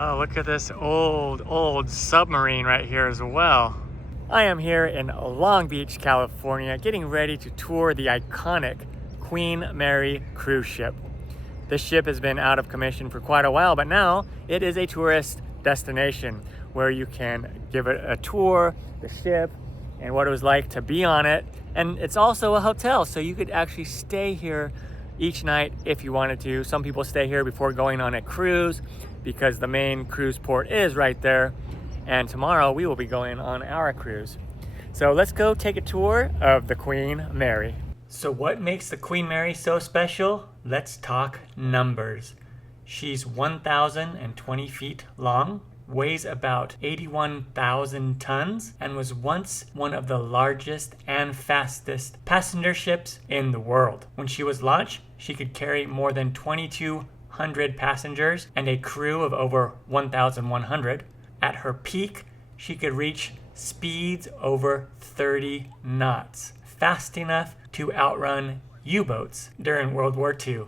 Oh, look at this old submarine right here as well. I am here in Long Beach, California, getting ready to tour the iconic Queen Mary cruise ship. This ship has been out of commission for quite a while, but now it is a tourist destination where you can give it a tour, the ship, and what it was like to be on it. And it's also a hotel, so you could actually stay here each night if you wanted to. Some people stay here before going on a cruise because the main cruise port is right there. And tomorrow we will be going on our cruise. So let's go take a tour of the Queen Mary. So what makes the Queen Mary so special? Let's talk numbers. She's 1,020 feet long, weighs about 81,000 tons, and was once one of the largest and fastest passenger ships in the world. When she was launched, she could carry more than 2,200 passengers and a crew of over 1,100. At her peak, she could reach speeds over 30 knots, fast enough to outrun U-boats during World War II.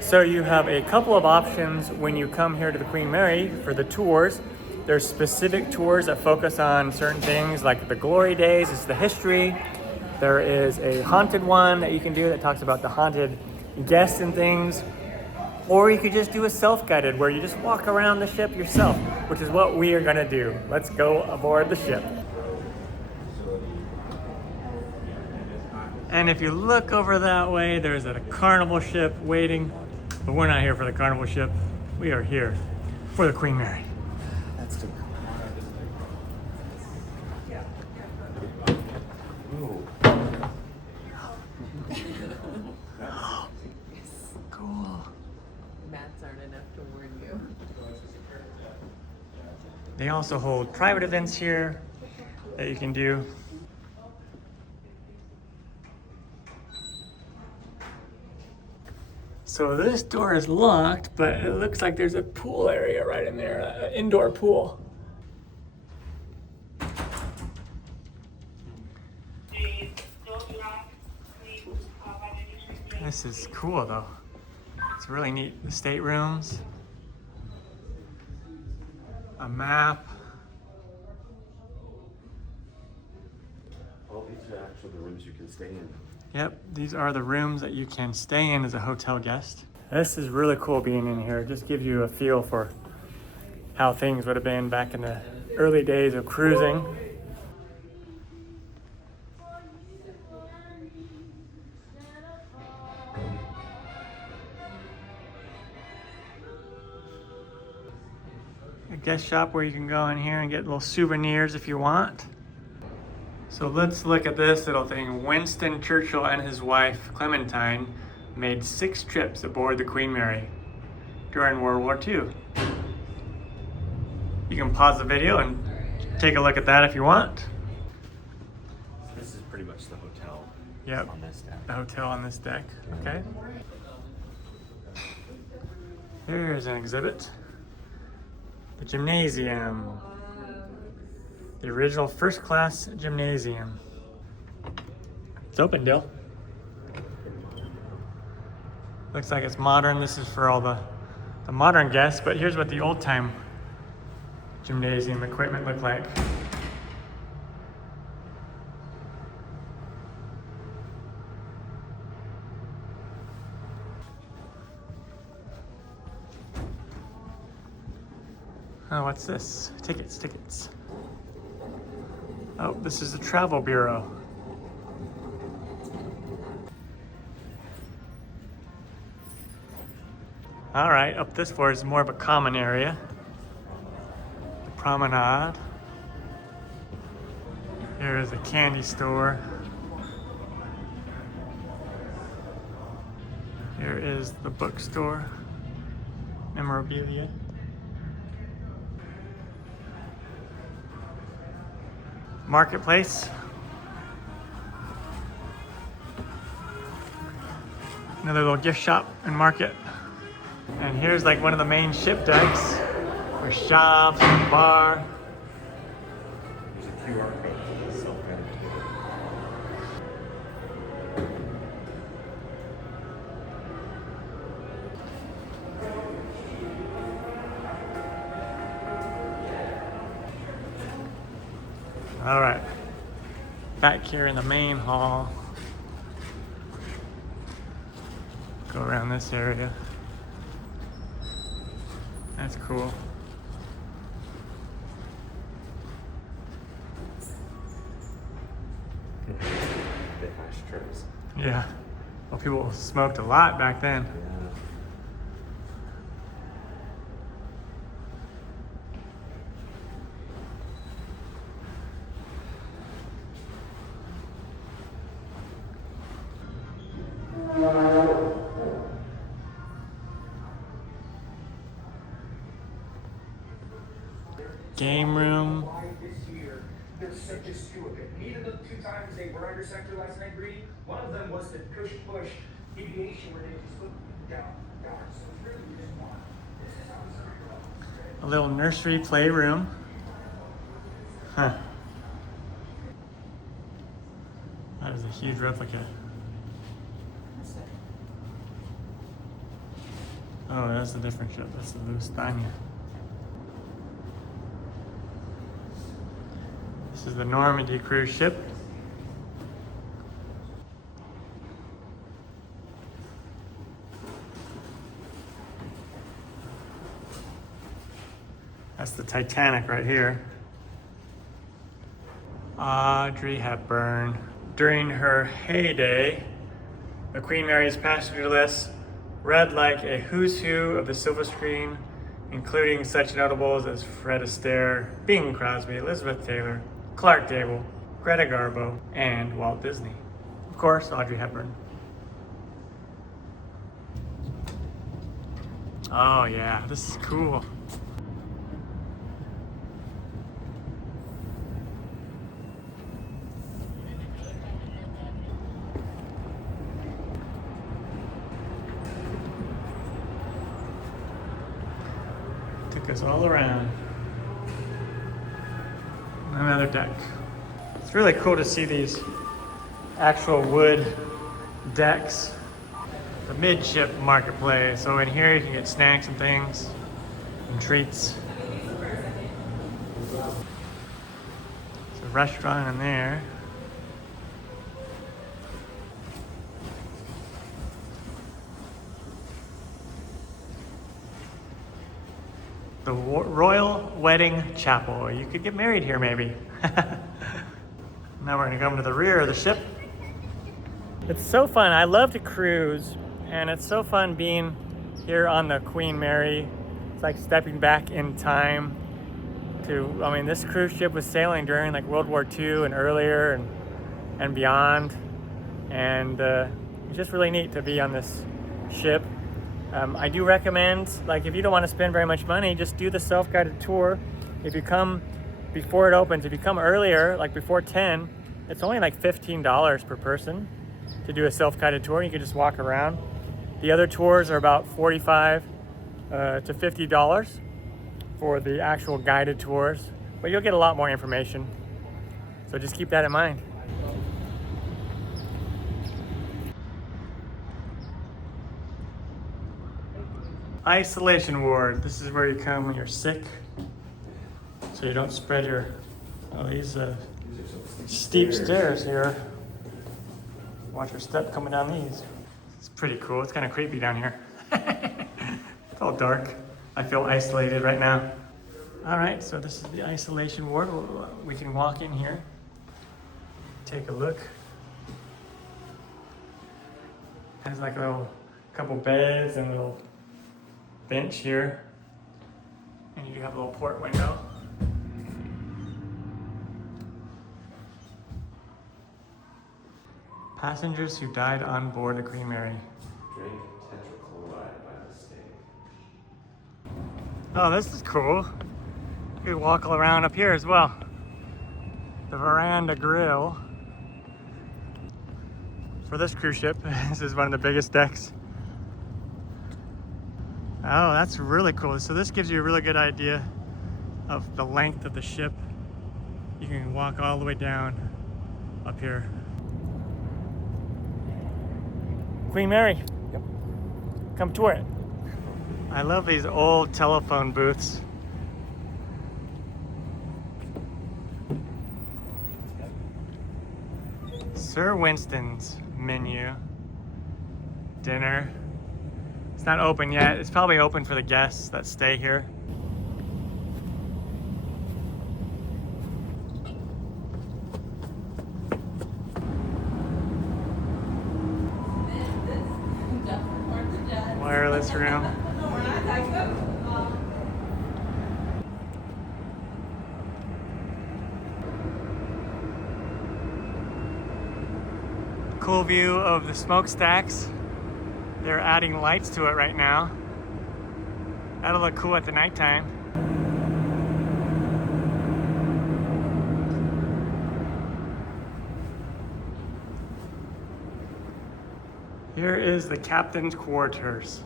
So you have a couple of options when you come here to the Queen Mary for the tours. There's specific tours that focus on certain things like the glory days, it's the history. There is a haunted one that you can do that talks about the haunted guests and things. Or you could just do a self-guided where you just walk around the ship yourself, which is what we are gonna do. Let's go aboard the ship. And if you look over that way, there's a carnival ship waiting. But we're not here for the carnival ship. We are here for the Queen Mary. That's the Cool. Mats aren't enough to warn you. They also hold private events here that you can do. So this door is locked, but it looks like there's a pool area right in there, an indoor pool. This is cool though. It's really neat. The staterooms, a map. Oh, these are actually the rooms you can stay in. Yep, these are the rooms that you can stay in as a hotel guest. This is really cool being in here. It just gives you a feel for how things would have been back in the early days of cruising. A guest shop where you can go in here and get little souvenirs if you want. So let's look at this little thing. Winston Churchill and his wife, Clementine, made 6 trips aboard the Queen Mary during World War II. You can pause the video and take a look at that if you want. This is pretty much the hotel. Yep, On this deck. the hotel on this deck, okay. Here's an exhibit. The gymnasium. The original first class gymnasium. It's open, Dill. Looks like it's modern. This is for all the modern guests, but here's what the old time gymnasium equipment looked like. Oh, what's this? Tickets. Oh, this is the travel bureau. All right, up this floor is more of a common area. The Promenade. Here is a candy store. Here is the bookstore. Memorabilia. Marketplace. Another little gift shop and market. And here's like one of the main ship decks. There's shops and a bar. There's a QR code for the self-guided tour. All right, back here in the main hall. Go around this area. That's cool. The ashtrays. Yeah. Well, people smoked a lot back then. Yeah. Game room. This year, there's such a stew of it. Neither of the 2 times they were under sector last night, Green. One of them was the push deviation where they just put down. So it's really just one. This is how it's going to go. A little nursery playroom. Huh. That is a huge replica. Oh, that's a different ship. That's the Lusitania. This is the Normandy cruise ship. That's the Titanic right here. Audrey Hepburn. During her heyday, the Queen Mary's passenger list read like a who's who of the silver screen, including such notables as Fred Astaire, Bing Crosby, Elizabeth Taylor, Clark Gable, Greta Garbo, and Walt Disney. Of course, Audrey Hepburn. Oh yeah, this is cool. Took us all around. Another deck. It's really cool to see these actual wood decks. The midship marketplace. So in here you can get snacks and things and treats. There's a restaurant in there. The Royal Wedding Chapel. You could get married here maybe. Now we're gonna come to the rear of the ship. It's so fun. I love to cruise, and it's so fun being here on the Queen Mary. It's like stepping back in time to, I mean, this cruise ship was sailing during like World War II and earlier and beyond. And it's just really neat to be on this ship. I do recommend, like, if you don't want to spend very much money, just do the self-guided tour. If you come before it opens, if you come earlier, like before 10, it's only like $15 per person to do a self-guided tour. You can just walk around. The other tours are about $45 to $50 for the actual guided tours, but you'll get a lot more information. So just keep that in mind. Isolation ward. This is where you come when you're sick, so you don't spread your, these steep stairs here. Watch your step coming down these. It's pretty cool. It's kind of creepy down here. It's all dark. I feel isolated right now. All right, so this is the isolation ward. We can walk in here, take a look. Has like a little couple beds and a little bench here, and you have a little port window. Passengers who died on board the Queen Mary. Drink tetrachloride by mistake. Oh, this is cool. You can walk all around up here as well. The veranda grill. For this cruise ship, this is one of the biggest decks. Oh, that's really cool. So this gives you a really good idea of the length of the ship. You can walk all the way down up here. Queen Mary. Yep. Come tour it. I love these old telephone booths. Sir Winston's menu. Dinner. It's not open yet. It's probably open for the guests that stay here. Wireless room. Cool view of the smokestacks. They're adding lights to it right now. That'll look cool at the nighttime. Here is the captain's quarters.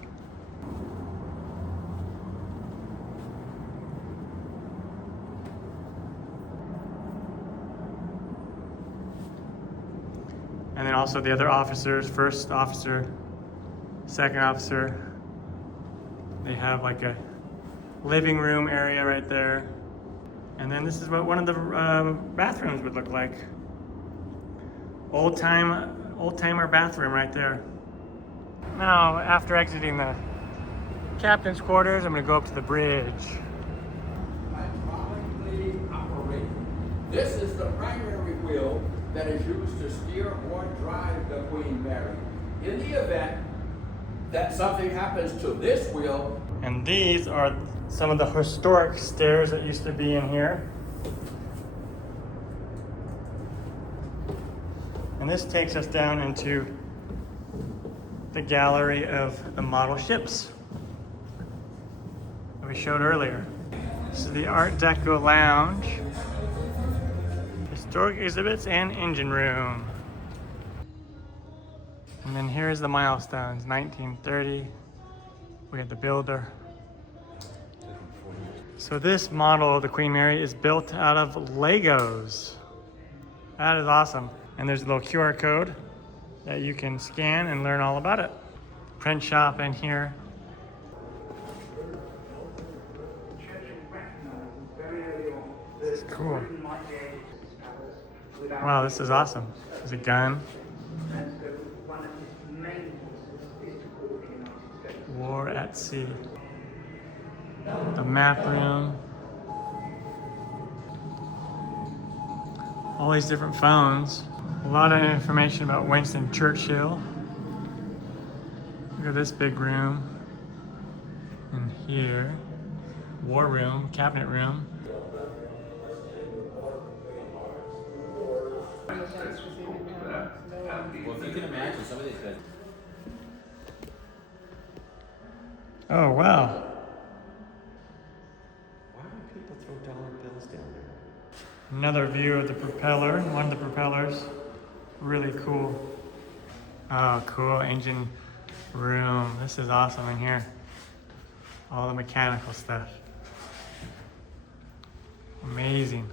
And then also the other officers, first officer, second officer. They have like a living room area right there. And then this is what one of the bathrooms would look like. Old-timer bathroom right there. Now, after exiting the captain's quarters, I'm gonna go up to the bridge. Hydraulically operated. This is the primary wheel that is used to steer or drive the Queen Mary. In the event that something happens to this wheel, And these are some of the historic stairs that used to be in here. And this takes us down into the gallery of the model ships that we showed earlier. This is the Art Deco lounge, historic exhibits, and engine room. And then here's the milestones, 1930. We had the builder. So this model of the Queen Mary is built out of Legos. That is awesome. And there's a little QR code that you can scan and learn all about it. Print shop in here. This is cool. Wow, this is awesome. There's a gun. War at Sea. The map room. All these different phones. A lot of information about Winston Churchill. Look at this big room. And here. War room, cabinet room. well, if you can imagine some of these guys. Oh, wow. Why do people throw dollar bills down there? Another view of the propeller, one of the propellers. Really cool. Oh, cool engine room. This is awesome in here. All the mechanical stuff. Amazing.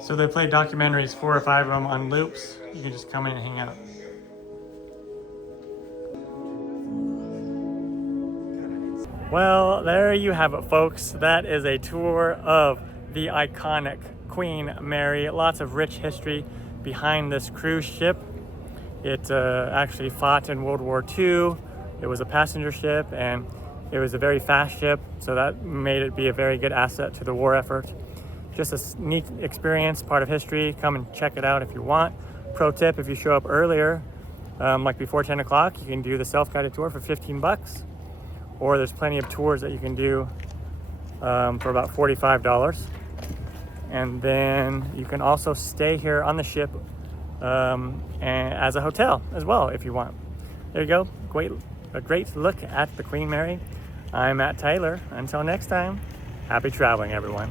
So they play documentaries, 4 or 5 of them on loops. You can just come in and hang out. Well, there you have it, folks. That is a tour of the iconic Queen Mary. Lots of rich history behind this cruise ship. It actually fought in World War II. It was a passenger ship and it was a very fast ship, so that made it be a very good asset to the war effort. Just a neat experience, part of history. Come and check it out if you want. Pro tip, if you show up earlier, like before 10 o'clock, you can do the self-guided tour for 15 bucks. Or there's plenty of tours that you can do for about $45. And then you can also stay here on the ship and as a hotel as well if you want. There you go. A great look at the Queen Mary. I'm Matt Taylor. Until next time, happy traveling, everyone.